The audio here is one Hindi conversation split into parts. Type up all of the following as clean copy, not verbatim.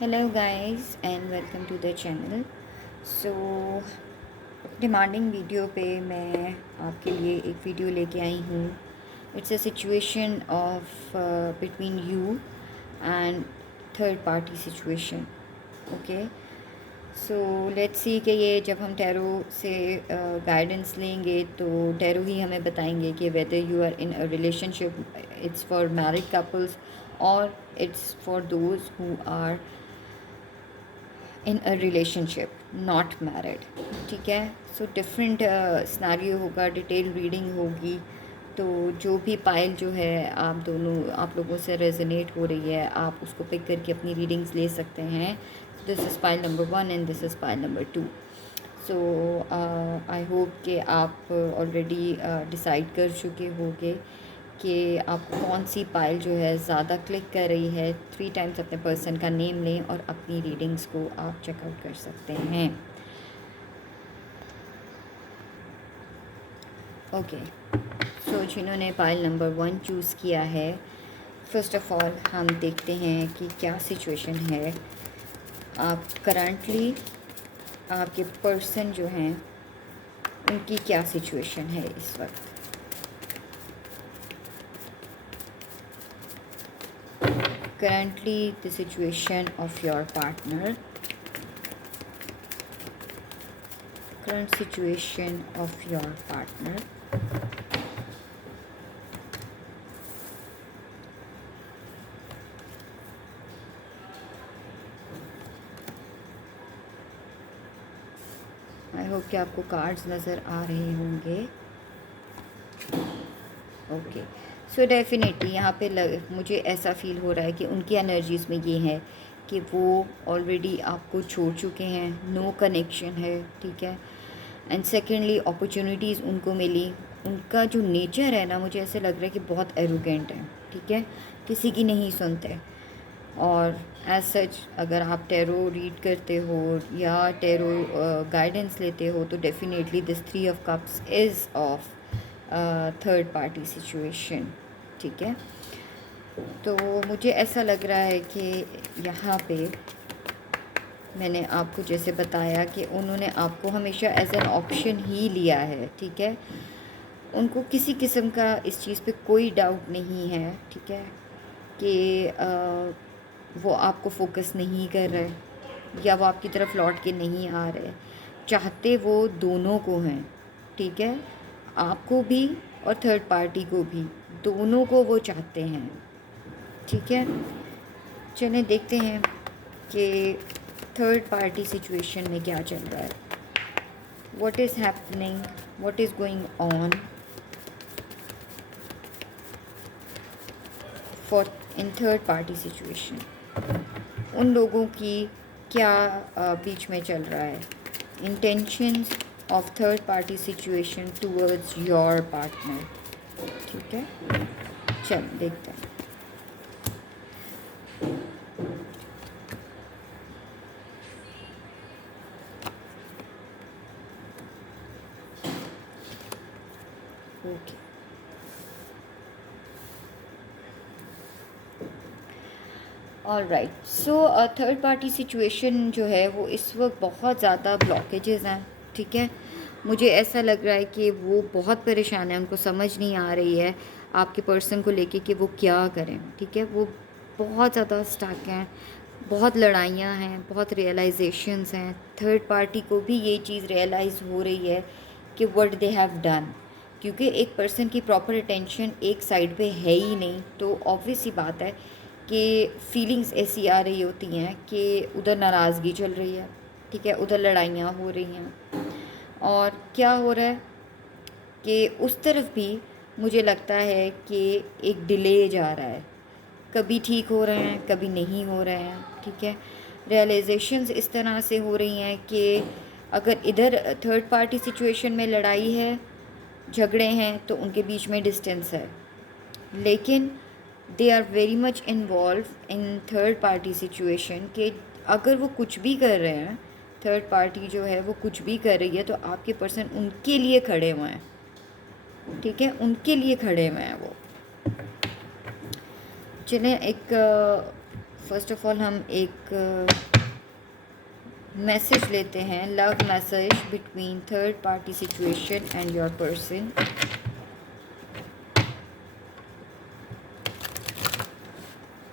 Hello guys and welcome to the channel. So demanding video पे मैं आपके लिए एक वीडियो लेके आई हूँ। It's a situation of between you and third party situation. Okay, so let's see कि ये जब हम टैरो से गाइडेंस लेंगे तो टैरो ही हमें बताएंगे कि whether you are in a relationship, it's for married couples और it's for those who are in a relationship not married. ठीक है, सो डिफरेंट स्नैरियो होगा, डिटेल रीडिंग होगी। तो जो भी पाइल जो है आप लोगों से रेजोनेट हो रही है, आप उसको पिक करके अपनी रीडिंग्स ले सकते हैं। This is pile number 1 and this is pile number 2। So I hope कि आप ऑलरेडी डिसाइड कर चुके होंगे कि आप कौन सी पाइल जो है ज़्यादा क्लिक कर रही है। 3 टाइम्स अपने पर्सन का नेम लें और अपनी रीडिंग्स को आप चेकआउट कर सकते हैं। ओके, सो जिन्होंने पाइल नंबर 1 चूज़ किया है, फर्स्ट ऑफ ऑल हम देखते हैं कि क्या सिचुएशन है। आप करंटली आपके पर्सन जो हैं उनकी क्या सिचुएशन है इस वक्त। Currently the situation of your partner, current situation of your partner, I hope कि आपको कार्ड्स नज़र आ रहे होंगे। ओके, सो डेफिनेटली यहाँ पे मुझे ऐसा फील हो रहा है कि उनकी एनर्जीज़ में ये है कि वो ऑलरेडी आपको छोड़ चुके हैं, नो कनेक्शन है। ठीक है, एंड सेकेंडली अपॉर्चुनिटीज़ उनको मिली। उनका जो नेचर है ना, मुझे ऐसे लग रहा है कि बहुत एरोगेंट है। ठीक है, किसी की नहीं सुनते। और एज सच अगर आप टैरो रीड करते हो या टैरो गाइडेंस लेते हो तो definitely this 3 of cups is of third party situation. ठीक है, तो मुझे ऐसा लग रहा है कि यहाँ पे मैंने आपको जैसे बताया कि उन्होंने आपको हमेशा एज एन ऑप्शन ही लिया है। ठीक है, उनको किसी किस्म का इस चीज़ पे कोई डाउट नहीं है। ठीक है, कि वो आपको फोकस नहीं कर रहे या वो आपकी तरफ लौट के नहीं आ रहे। चाहते वो दोनों को हैं। ठीक है, आपको भी और थर्ड पार्टी को भी, दोनों को वो चाहते हैं। ठीक है, चलें देखते हैं कि थर्ड पार्टी सिचुएशन में क्या चल रहा है। What is happening, what is going on for in third party situation. उन लोगों की क्या बीच में चल रहा है। Intentions of third party situation towards your partner. ठीक है, चल देखते हैं। Okay, all right. So third party situation जो है वो इस वक्त बहुत ज़्यादा ब्लॉकेजेस हैं। ठीक है, मुझे ऐसा लग रहा है कि वो बहुत परेशान है, उनको समझ नहीं आ रही है आपके पर्सन को लेके कि वो क्या करें। ठीक है, वो बहुत ज़्यादा स्टक हैं, बहुत लड़ाइयाँ हैं, बहुत रियलाइजेशंस हैं। थर्ड पार्टी को भी ये चीज़ रियलाइज़ हो रही है कि व्हाट दे हैव डन, क्योंकि एक पर्सन की प्रॉपर अटेंशन एक साइड पे है ही नहीं। तो ऑब्वियस सी बात है कि फीलिंग्स ऐसी आ रही होती हैं कि उधर नाराज़गी चल रही है। ठीक है, उधर लड़ाइयाँ हो रही हैं और क्या हो रहा है कि उस तरफ भी मुझे लगता है कि एक डिले जा रहा है। कभी ठीक हो रहे हैं, कभी नहीं हो रहे हैं। ठीक है, रियलाइजेशंस इस तरह से हो रही हैं कि अगर इधर थर्ड पार्टी सिचुएशन में लड़ाई है, झगड़े हैं, तो उनके बीच में डिस्टेंस है। लेकिन they are very much involve in third party situation कि अगर वो कुछ भी कर रहे हैं, थर्ड पार्टी जो है वो कुछ भी कर रही है, तो आपके पर्सन उनके लिए खड़े हुए हैं। ठीक है, उनके लिए खड़े हुए हैं वो। चलें एक फर्स्ट ऑफ ऑल हम एक मैसेज लेते हैं, love message between third party situation and your person.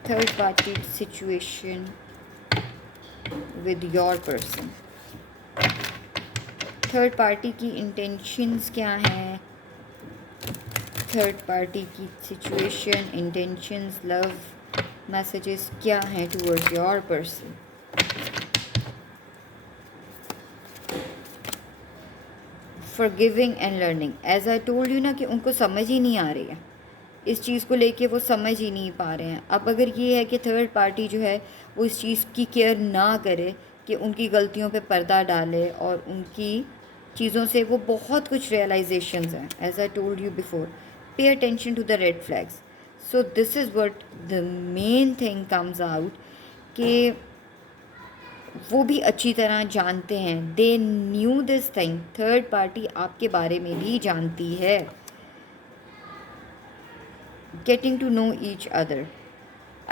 Third party situation with your person. Third party की इंटेंशंस क्या हैं, थर्ड पार्टी की सिचुएशन, इंटेंशंस, लव मैसेजेस क्या हैं towards your person. Forgiving and learning, as I told you ना कि उनको समझ ही नहीं आ रही है इस चीज़ को लेके, वो समझ ही नहीं पा रहे हैं। अब अगर ये है कि थर्ड पार्टी जो है वो इस चीज़ की केयर ना करे कि उनकी गलतियों पे पर्दा डाले और उनकी चीज़ों से वो बहुत कुछ रियलाइजेशंस हैं, as I told you before, pay attention to the red flags. So this is what the main thing comes out कि वो भी अच्छी तरह जानते हैं, they knew this thing, third party आपके बारे में भी जानती है। Getting to know each other.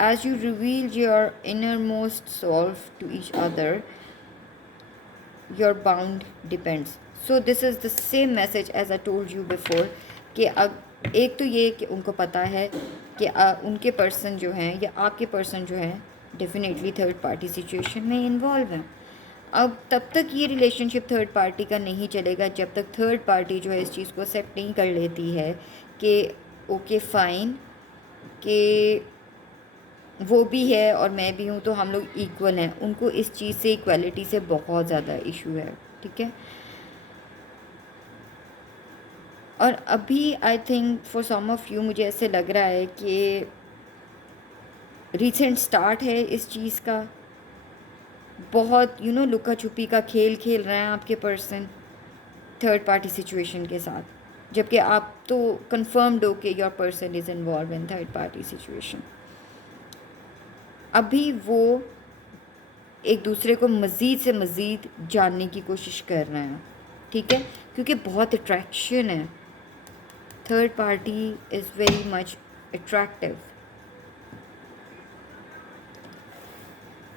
As you reveal your innermost self to each other, your bond depends. So this is the same message as I told you before कि अब एक तो ये कि उनको पता है कि उनके पर्सन जो हैं या आपके पर्सन जो हैं डेफिनेटली थर्ड पार्टी सिचुएशन में इन्वॉल्व हैं। अब तब तक ये रिलेशनशिप थर्ड पार्टी का नहीं चलेगा जब तक थर्ड पार्टी जो है इस चीज़ को एक्सेप्ट नहीं कर लेती है कि ओके फ़ाइन कि वो भी है और मैं भी हूँ तो हम लोग इक्वल हैं। उनको इस चीज़ से, इक्वलिटी से बहुत ज़्यादा इशू है, ठीक है। और अभी I think for some of you मुझे ऐसे लग रहा है कि रिसेंट स्टार्ट है इस चीज़ का, बहुत लुका छुपी का खेल खेल रहे हैं आपके पर्सन थर्ड पार्टी सिचुएशन के साथ, जबकि आप तो कंफर्म्ड हो कि your person is involve in third party situation. अभी वो एक दूसरे को मज़ीद से मज़ीद जानने की कोशिश कर रहे हैं, ठीक है, क्योंकि बहुत अट्रैक्शन है। Third party is very much attractive.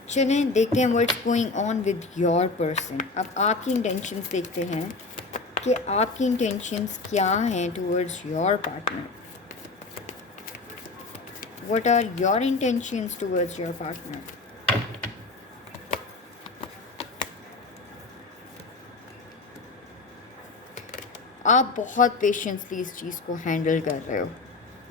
चलें देखते हैं what's going on with your person. अब आपकी इंटेंशंस देखते हैं कि आपकी इंटेंशंस क्या हैं towards your partner. What are your intentions towards your partner. आप बहुत पेशेंसली इस चीज़ को हैंडल कर रहे हो,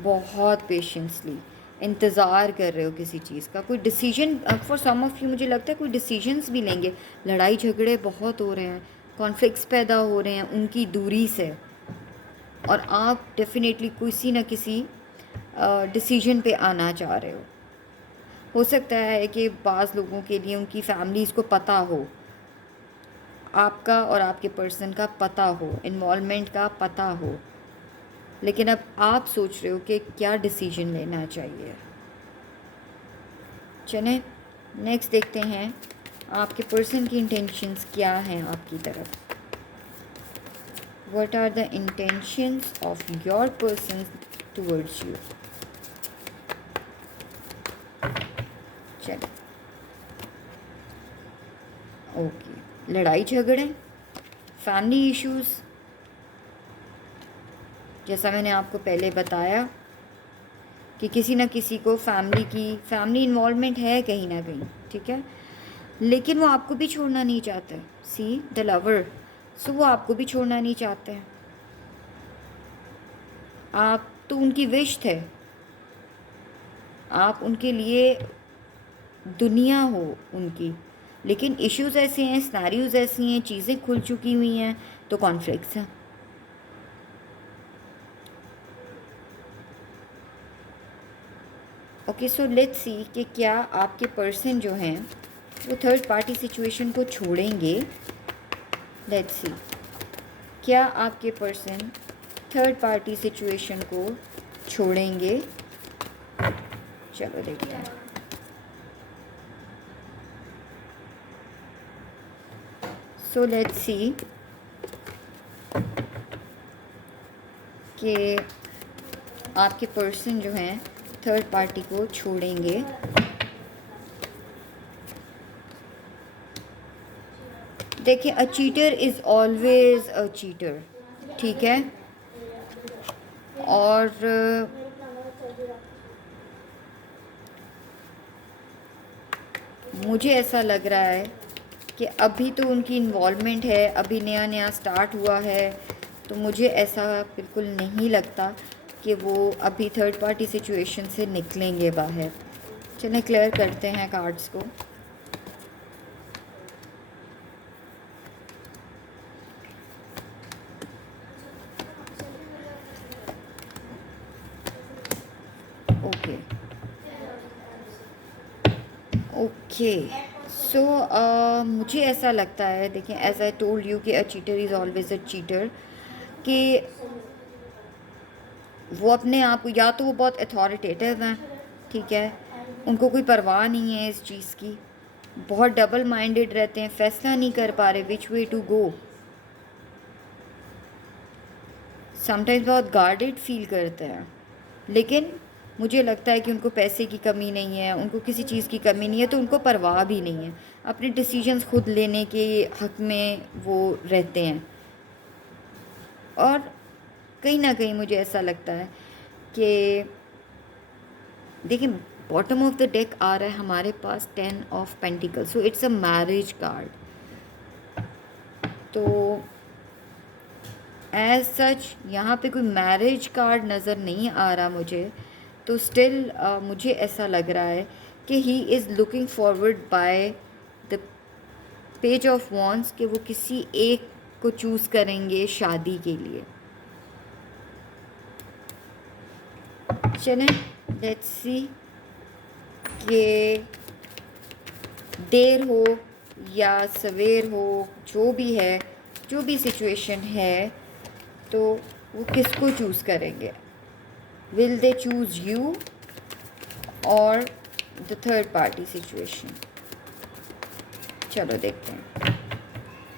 बहुत पेशेंसली इंतज़ार कर रहे हो किसी चीज़ का, कोई decision. For some of you मुझे लगता है कोई डिसीजंस भी लेंगे। लड़ाई झगड़े बहुत हो रहे हैं, कॉन्फ्लिक्ट्स पैदा हो रहे हैं उनकी दूरी से, और आप डेफिनेटली किसी न किसी डिसीजन पे आना चाह रहे हो सकता है कि बाज़ लोगों के लिए उनकी फैमिलीज़ को पता हो, आपका और आपके पर्सन का पता हो, इन्वॉल्वमेंट का पता हो, लेकिन अब आप सोच रहे हो कि क्या डिसीजन लेना चाहिए। चलें नेक्स्ट देखते हैं आपके पर्सन की इंटेंशंस क्या हैं आपकी तरफ। What are the intentions of your person towards you. चलो ओके, लड़ाई झगड़े, फैमिली इश्यूज़, जैसा मैंने आपको पहले बताया कि किसी न किसी को फैमिली इन्वॉल्वमेंट है कहीं ना कहीं, ठीक है, लेकिन वो आपको भी छोड़ना नहीं चाहते। सी द लवर, सो वो आपको भी छोड़ना नहीं चाहते हैं। आप तो उनकी विश थे, आप उनके लिए दुनिया हो उनकी, लेकिन इश्यूज़ ऐसे हैं, सिनेरियोज़ ऐसी हैं, चीज़ें खुल चुकी हुई हैं, तो कॉन्फ्लिक्ट्स हैं। ओके, सो लेट्स सी कि क्या आपके पर्सन जो हैं वो थर्ड पार्टी सिचुएशन को छोड़ेंगे। लेट्स सी क्या आपके पर्सन थर्ड पार्टी सिचुएशन को छोड़ेंगे। चलो देखते हैं। सो लेट्स सी कि आपके पर्सन जो हैं थर्ड पार्टी को छोड़ेंगे। देखिए, a cheater is always a cheater, ठीक है। और मुझे ऐसा लग रहा है कि अभी तो उनकी इन्वॉल्वमेंट है, अभी नया नया स्टार्ट हुआ है, तो मुझे ऐसा बिल्कुल नहीं लगता कि वो अभी थर्ड पार्टी सिचुएशन से निकलेंगे बाहर। चलें क्लियर करते हैं कार्ड्स को। ओके ओके, सो मुझे ऐसा लगता है, देखिए एज आई टोल्ड यू कि a cheater is always a cheater, कि वो अपने आप को, या तो वो बहुत अथॉरिटेटिव हैं, ठीक है, उनको कोई परवाह नहीं है इस चीज़ की, बहुत डबल माइंडेड रहते हैं, फैसला नहीं कर पा रहे विच वे टू गो, समटाइम्स बहुत गार्डेड फील करते हैं। लेकिन मुझे लगता है कि उनको पैसे की कमी नहीं है, उनको किसी चीज़ की कमी नहीं है, तो उनको परवाह भी नहीं है, अपने डिसीजंस खुद लेने के हक़ में वो रहते हैं। और कहीं ना कहीं मुझे ऐसा लगता है कि देखिए, बॉटम ऑफ द डेक आ रहा है हमारे पास 10 of pentacle, so it's a marriage card. तो एज सच यहाँ पे कोई मैरिज कार्ड नज़र नहीं आ रहा मुझे, तो स्टिल मुझे ऐसा लग रहा है कि he is looking forward by the page of wands, कि वो किसी एक को चूज़ करेंगे शादी के लिए। चलें लेट्स सी कि देर हो या सवेर हो, जो भी है, जो भी सिचुएशन है, तो वो किसको चूज़ करेंगे। विल दे चूज़ यू और द थर्ड पार्टी सिचुएशन। चलो देखते हैं,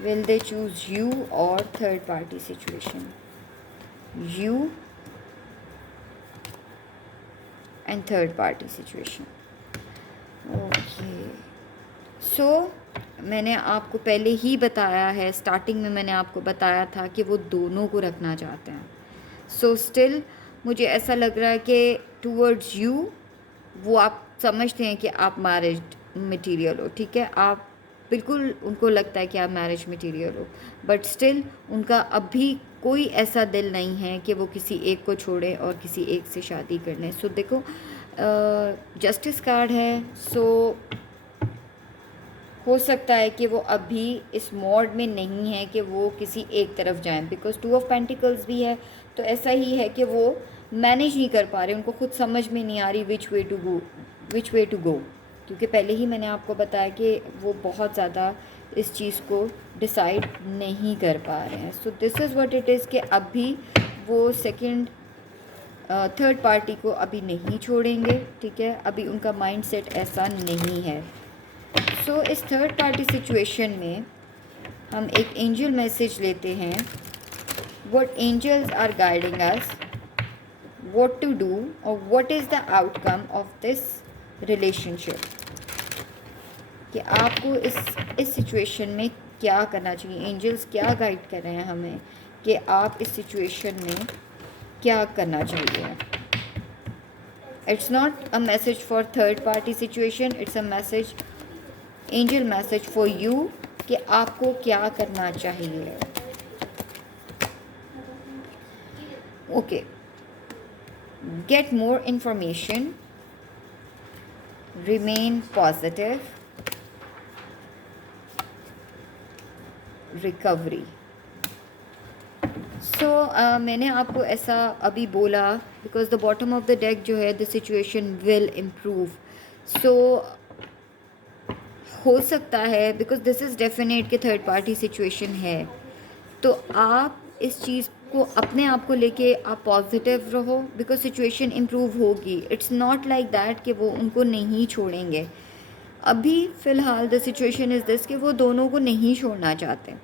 विल दे चूज़ यू और third party situation, you and third party situation. Okay, so मैंने आपको पहले ही बताया है, स्टार्टिंग में मैंने आपको बताया था कि वो दोनों को रखना चाहते हैं। सो स्टिल मुझे ऐसा लग रहा है कि टूवर्ड्स यू वो आप समझते हैं कि आप मैरिज मटेरियल हो, ठीक है, आप बिल्कुल उनको लगता है कि आप मैरिज मटेरियल हो, बट स्टिल उनका अभी कोई ऐसा दिल नहीं है कि वो किसी एक को छोड़े और किसी एक से शादी कर लें। सो देखो, जस्टिस कार्ड है, सो हो सकता है कि वो अभी इस मोड में नहीं है कि वो किसी एक तरफ जाएं, बिकॉज टू ऑफ पेंटिकल्स भी है, तो ऐसा ही है कि वो मैनेज नहीं कर पा रहे, उनको खुद समझ में नहीं आ रही विच way to go, which way to go, क्योंकि पहले ही मैंने आपको बताया कि वो बहुत ज़्यादा इस चीज़ को डिसाइड नहीं कर पा रहे हैं। सो this is what it is कि अभी वो सेकंड थर्ड पार्टी को अभी नहीं छोड़ेंगे, ठीक है, अभी उनका माइंड सेट ऐसा नहीं है। सो इस थर्ड पार्टी सिचुएशन में हम एक एंजल मैसेज लेते हैं, what angels are guiding us, what to do और what is the outcome of this relationship, कि आपको इस सिचुएशन में क्या करना चाहिए, एंजल्स क्या गाइड कर रहे हैं हमें कि आप इस सिचुएशन में क्या करना चाहिए। It's not a message for third party situation, it's a message, angel message for you, कि आपको क्या करना चाहिए। Okay, get more information, remain positive, recovery. So मैंने आपको ऐसा अभी बोला because the bottom of the deck जो है, the situation will improve. So हो सकता है, बिकॉज दिस इज़ डेफिनेट कि थर्ड पार्टी सिचुएशन है, तो आप इस चीज़ को अपने आप को लेके आप पॉजिटिव रहो, बिकॉज सिचुएशन इम्प्रूव होगी। इट्स नॉट लाइक दैट कि वो उनको नहीं छोड़ेंगे। अभी फ़िलहाल द सिचुएशन इज़ दिस कि वो दोनों को नहीं छोड़ना चाहते।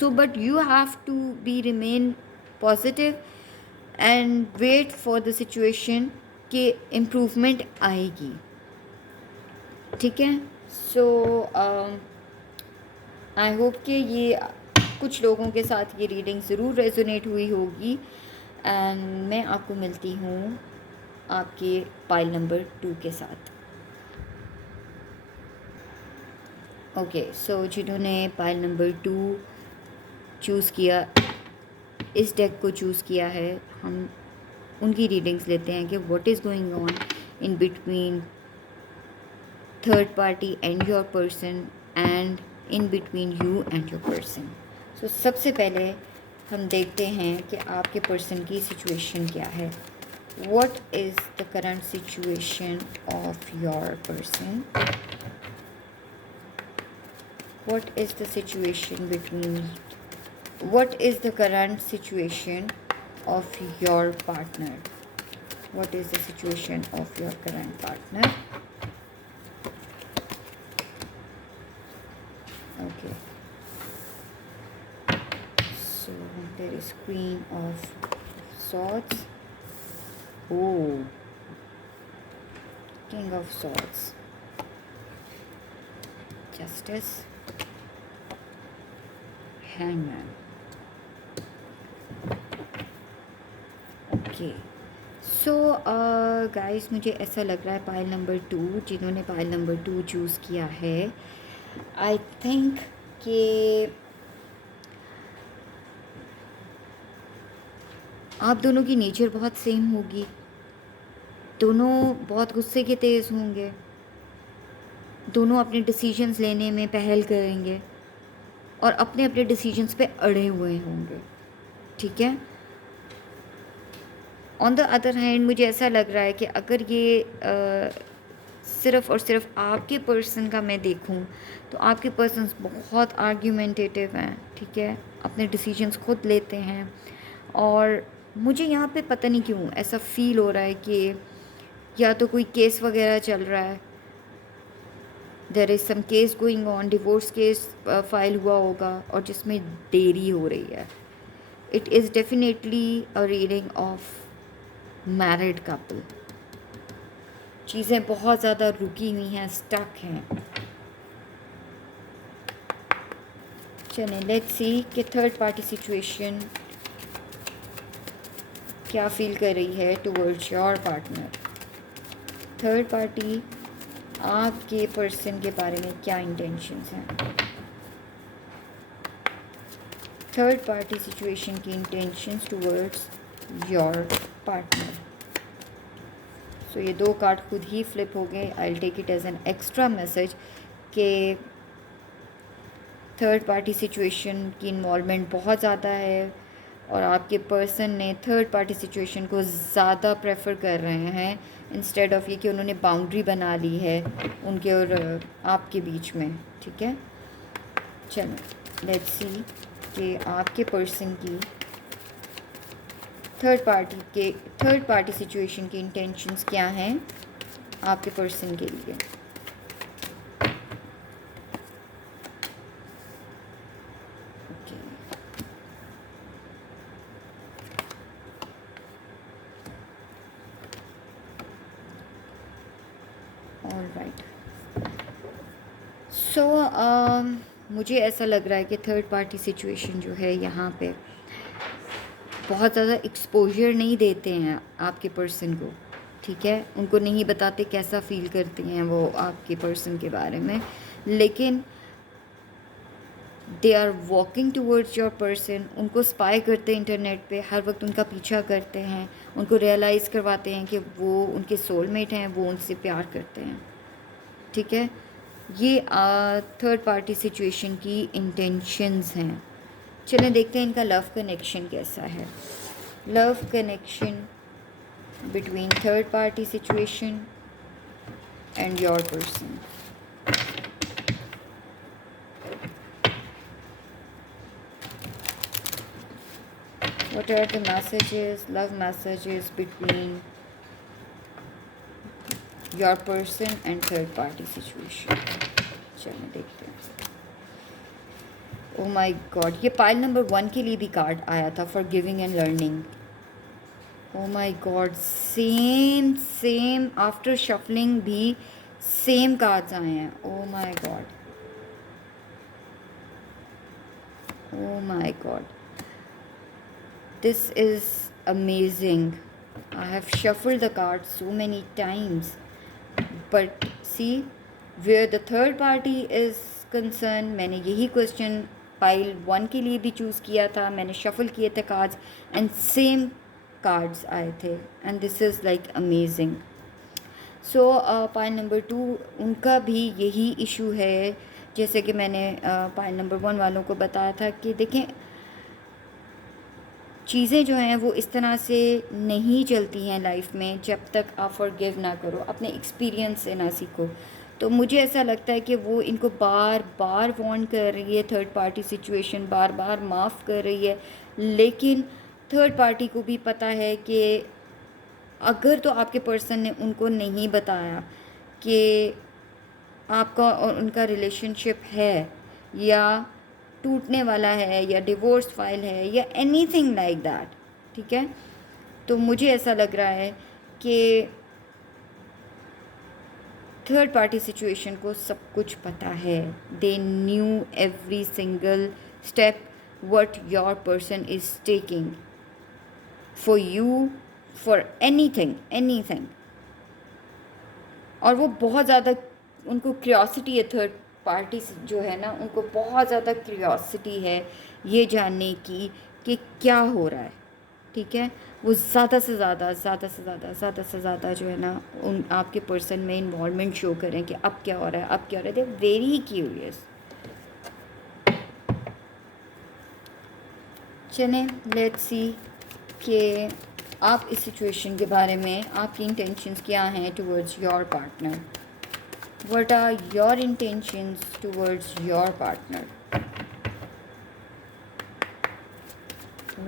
So but you have to be remain positive and wait for the situation कि इम्प्रूवमेंट आएगी, ठीक है। सो आई होप कि ये कुछ लोगों के साथ ये रीडिंग ज़रूर रेजोनेट हुई होगी। एंड मैं आपको मिलती हूँ आपके पाइल नंबर 2 के साथ। ओके, सो जिन्होंने पाइल नंबर 2 चूज़ किया, इस डेक को चूज़ किया है, हम उनकी रीडिंग्स लेते हैं कि what is going on in between third party and your person and in between you and your person. So सबसे पहले हम देखते हैं कि आपके पर्सन की सिचुएशन क्या है। What is the current situation of your person? What is the situation between, what is the current situation of your partner? What is the situation of your current partner? Okay, so there is Queen of Swords. Oh, King of Swords, Justice, Hangman. Okay, so guys, मुझे ऐसा लग रहा है पाइल नंबर 2, जिन्होंने पाइल नंबर 2 चूज़ किया है, आई थिंक कि आप दोनों की नेचर बहुत सेम होगी। दोनों बहुत गुस्से के तेज़ होंगे, दोनों अपने डिसीजंस लेने में पहल करेंगे और अपने अपने डिसीजंस पे अड़े हुए होंगे, ठीक है। ऑन द अदर हैंड मुझे ऐसा लग रहा है कि अगर ये सिर्फ़ और सिर्फ आपके पर्सन का मैं देखूं तो आपके पर्सन्स बहुत आर्ग्यूमेंटेटिव हैं, ठीक है, अपने डिसीजंस खुद लेते हैं। और मुझे यहाँ पे पता नहीं क्यों ऐसा फील हो रहा है कि या तो कोई केस वगैरह चल रहा है, there is some case going on, divorce case file हुआ होगा और जिसमें देरी हो रही है। It is definitely a reading of married couple. चीज़ें बहुत ज़्यादा रुकी हुई हैं, स्टक हैं। चलें, लेट्स सी कि थर्ड पार्टी सिचुएशन क्या फील कर रही है towards your partner. Third party आपके पर्सन के बारे में क्या इंटेंशंस हैं? थर्ड पार्टी सिचुएशन की intentions towards your partner. So ये 2 कार्ड खुद ही फ्लिप हो गए। I will take it as an extra message कि थर्ड पार्टी सिचुएशन की इन्वॉल्वमेंट बहुत ज़्यादा है और आपके पर्सन ने थर्ड पार्टी सिचुएशन को ज़्यादा प्रेफर कर रहे हैं इंस्टेड ऑफ ये कि उन्होंने बाउंड्री बना ली है उनके और आपके बीच में, ठीक है। चलो लेट्स सी कि आपके पर्सन की थर्ड पार्टी सिचुएशन की इंटेंशंस क्या हैं आपके पर्सन के लिए। ऑलराइट, सो मुझे ऐसा लग रहा है कि थर्ड पार्टी सिचुएशन जो है यहाँ पे बहुत ज़्यादा एक्सपोजर नहीं देते हैं आपके पर्सन को, ठीक है। उनको नहीं बताते कैसा फील करते हैं वो आपके पर्सन के बारे में, लेकिन they are walking towards your person. उनको स्पाई करते हैं इंटरनेट पे, हर वक्त उनका पीछा करते हैं, उनको रियलाइज़ करवाते हैं कि वो उनके सोलमेट हैं, वो उनसे प्यार करते हैं, ठीक है। ये थर्ड पार्टी सिचुएशन की इंटेंशंस हैं। चलें देखते हैं इनका लव कनेक्शन कैसा है। Love connection between third party situation and your person. What are the messages, love messages between your person and third party situation? चलो देखते हैं। Oh my God, ये पाइल नंबर 1 के लिए भी कार्ड आया था, for giving and learning. Oh my God, same after shuffling भी सेम कार्ड्स आए हैं। Oh my God, Oh my God. This is amazing. I have shuffled the cards so many times. But see, where the third party is concerned, मैंने यही क्वेश्चन पाइल 1 के लिए भी चूज़ किया था. मैंने शफल किए थे कार्ड्स एंड सेम कार्ड्स आए थे. And this is like amazing. So pile number 2, उनका भी यही इशू है. जैसे कि मैंने पाइल नंबर 1 वालों को बताया था कि देखें, चीज़ें जो हैं वो इस तरह से नहीं चलती हैं लाइफ में जब तक आप फॉरगिव ना करो, अपने एक्सपीरियंस से ना सीखो. तो मुझे ऐसा लगता है कि वो इनको बार बार वार्न कर रही है, थर्ड पार्टी सिचुएशन बार बार माफ़ कर रही है. लेकिन थर्ड पार्टी को भी पता है कि अगर तो आपके पर्सन ने उनको नहीं बताया कि आपका और उनका रिलेशनशिप है या टूटने वाला है या डिवोर्स फाइल है या एनीथिंग लाइक दैट, ठीक है, तो मुझे ऐसा लग रहा है कि थर्ड पार्टी सिचुएशन को सब कुछ पता है. They knew every single step what your person is taking for you, for anything anything. और वो बहुत ज़्यादा, उनको क्यूरियोसिटी है, थर्ड पार्टी जो है ना, उनको बहुत ज़्यादा क्यूरियोसिटी है ये जानने की कि क्या हो रहा है, ठीक है. वो ज़्यादा से ज़्यादा जो है ना उन आपके पर्सन में इन्वॉल्वमेंट शो करें कि अब क्या हो रहा है, अब क्या हो रहा है. They are very curious. चलें, लेट्स सी कि आप इस सिचुएशन के बारे में आपकी इंटेंशंस क्या हैं towards your partner. What are your intentions towards your partner?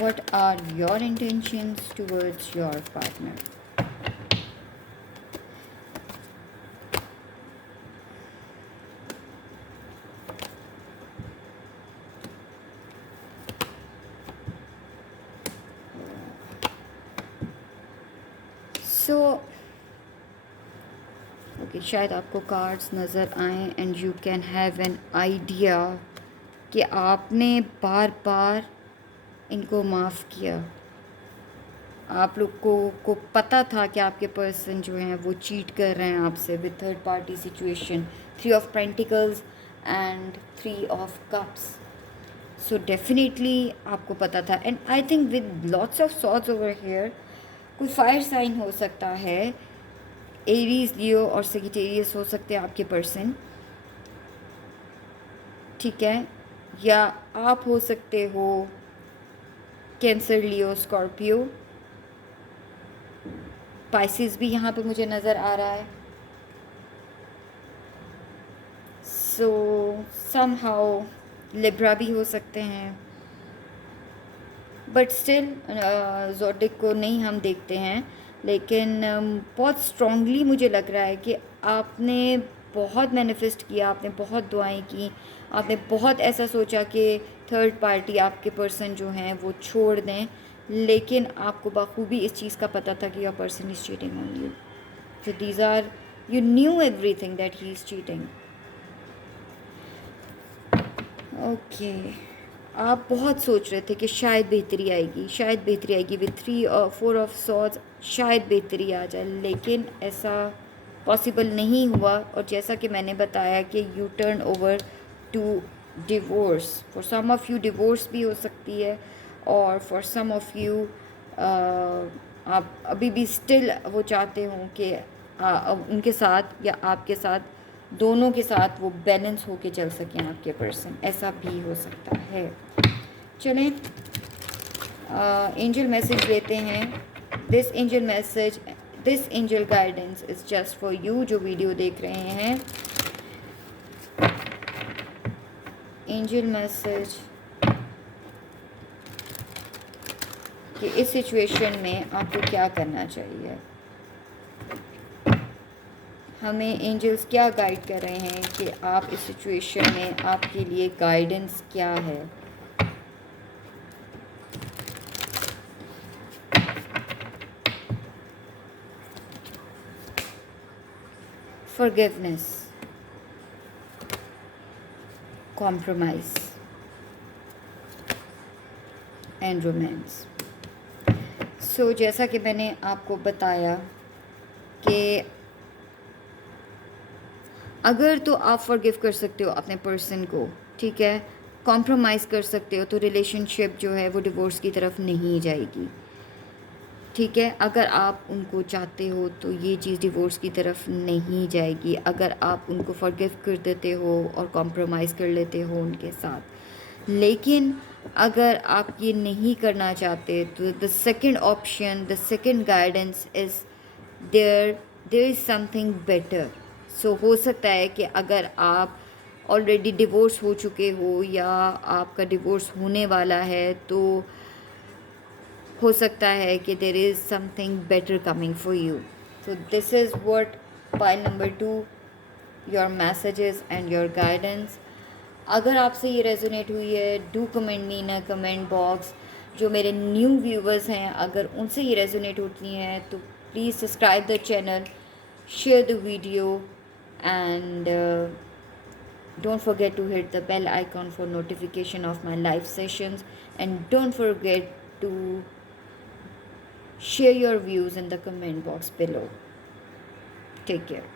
What are your intentions towards your partner? So, okay, शायद आपको कार्ड्स नज़र आएँ and you can have an idea कि आपने बार बार इनको माफ़ किया. आप लोग को पता था कि आपके पर्सन जो हैं वो चीट कर रहे हैं आपसे with third party situation. 3 of pentacles and 3 of cups. So definitely आपको पता था. And I think with lots of swords over here, कोई फायर साइन हो सकता है, एरीज, लियो और सेजिटेरियस हो सकते हैं आपके पर्सन, ठीक है, या आप हो सकते हो कैंसर, लियो, स्कॉर्पियो, पाइसिस भी यहाँ पे मुझे नज़र आ रहा है. सो समहाउ लिब्रा भी हो सकते हैं. बट स्टिल ज़ोडिक को नहीं हम देखते हैं. लेकिन बहुत स्ट्रांगली मुझे लग रहा है कि आपने बहुत मैनिफेस्ट किया, आपने बहुत दुआएं की, आपने बहुत ऐसा सोचा कि थर्ड पार्टी आपके पर्सन जो हैं वो छोड़ दें. लेकिन आपको बखूबी इस चीज़ का पता था कि your person is cheating on you. So these are, you knew everything that he is cheating. Okay, आप बहुत सोच रहे थे कि शायद बेहतरी आएगी, शायद बेहतरी आएगी विद 3 और 4 ऑफ सॉर्ड्स, शायद बेहतरी आ जाए. लेकिन ऐसा पॉसिबल नहीं हुआ. और जैसा कि मैंने बताया कि you turn over to divorce. For some of you divorce भी हो सकती है, और फॉर सम ऑफ़ यू आप अभी भी स्टिल वो चाहते हो कि उनके साथ या आपके साथ, दोनों के साथ वो बैलेंस होके चल सकें आपके पर्सन. ऐसा भी हो सकता है. चलें, एंजल मैसेज लेते हैं. This angel message, this angel guidance is just for you जो वीडियो देख रहे हैं. एंजल मैसेज कि इस सिचुएशन में आपको क्या करना चाहिए. हमें एंजल्स क्या गाइड कर रहे हैं कि आप इस सिचुएशन में, आपके लिए गाइडेंस क्या है. Forgiveness, compromise, and romance. So जैसा कि मैंने आपको बताया कि अगर तो आप फॉरगिव कर सकते हो अपने पर्सन को, ठीक है, कॉम्प्रोमाइज़ कर सकते हो, तो रिलेशनशिप जो है वो डिवोर्स की तरफ नहीं जाएगी, ठीक है। अगर आप उनको चाहते हो तो ये चीज़ डिवोर्स की तरफ नहीं जाएगी, अगर आप उनको फॉरगिव कर देते हो और कॉम्प्रोमाइज़ कर लेते हो उनके साथ। लेकिन अगर आप ये नहीं करना चाहते तो the second option, the second guidance is there there is something better. So हो सकता है कि अगर आप ऑलरेडी डिवोर्स हो चुके हो या आपका डिवोर्स होने वाला है, तो हो सकता है कि there is something better coming for you. So this is what pile number 2, your messages and your guidance. अगर आपसे ये रेजोनेट हुई है, do comment me in a comment box. जो मेरे न्यू व्यूवर्स हैं, अगर उनसे ये रेजोनेट होती हैं तो please subscribe the channel, share the video, and don't forget to hit the bell icon for notification of my live sessions, and don't forget to share your views in the comment box below. Take care.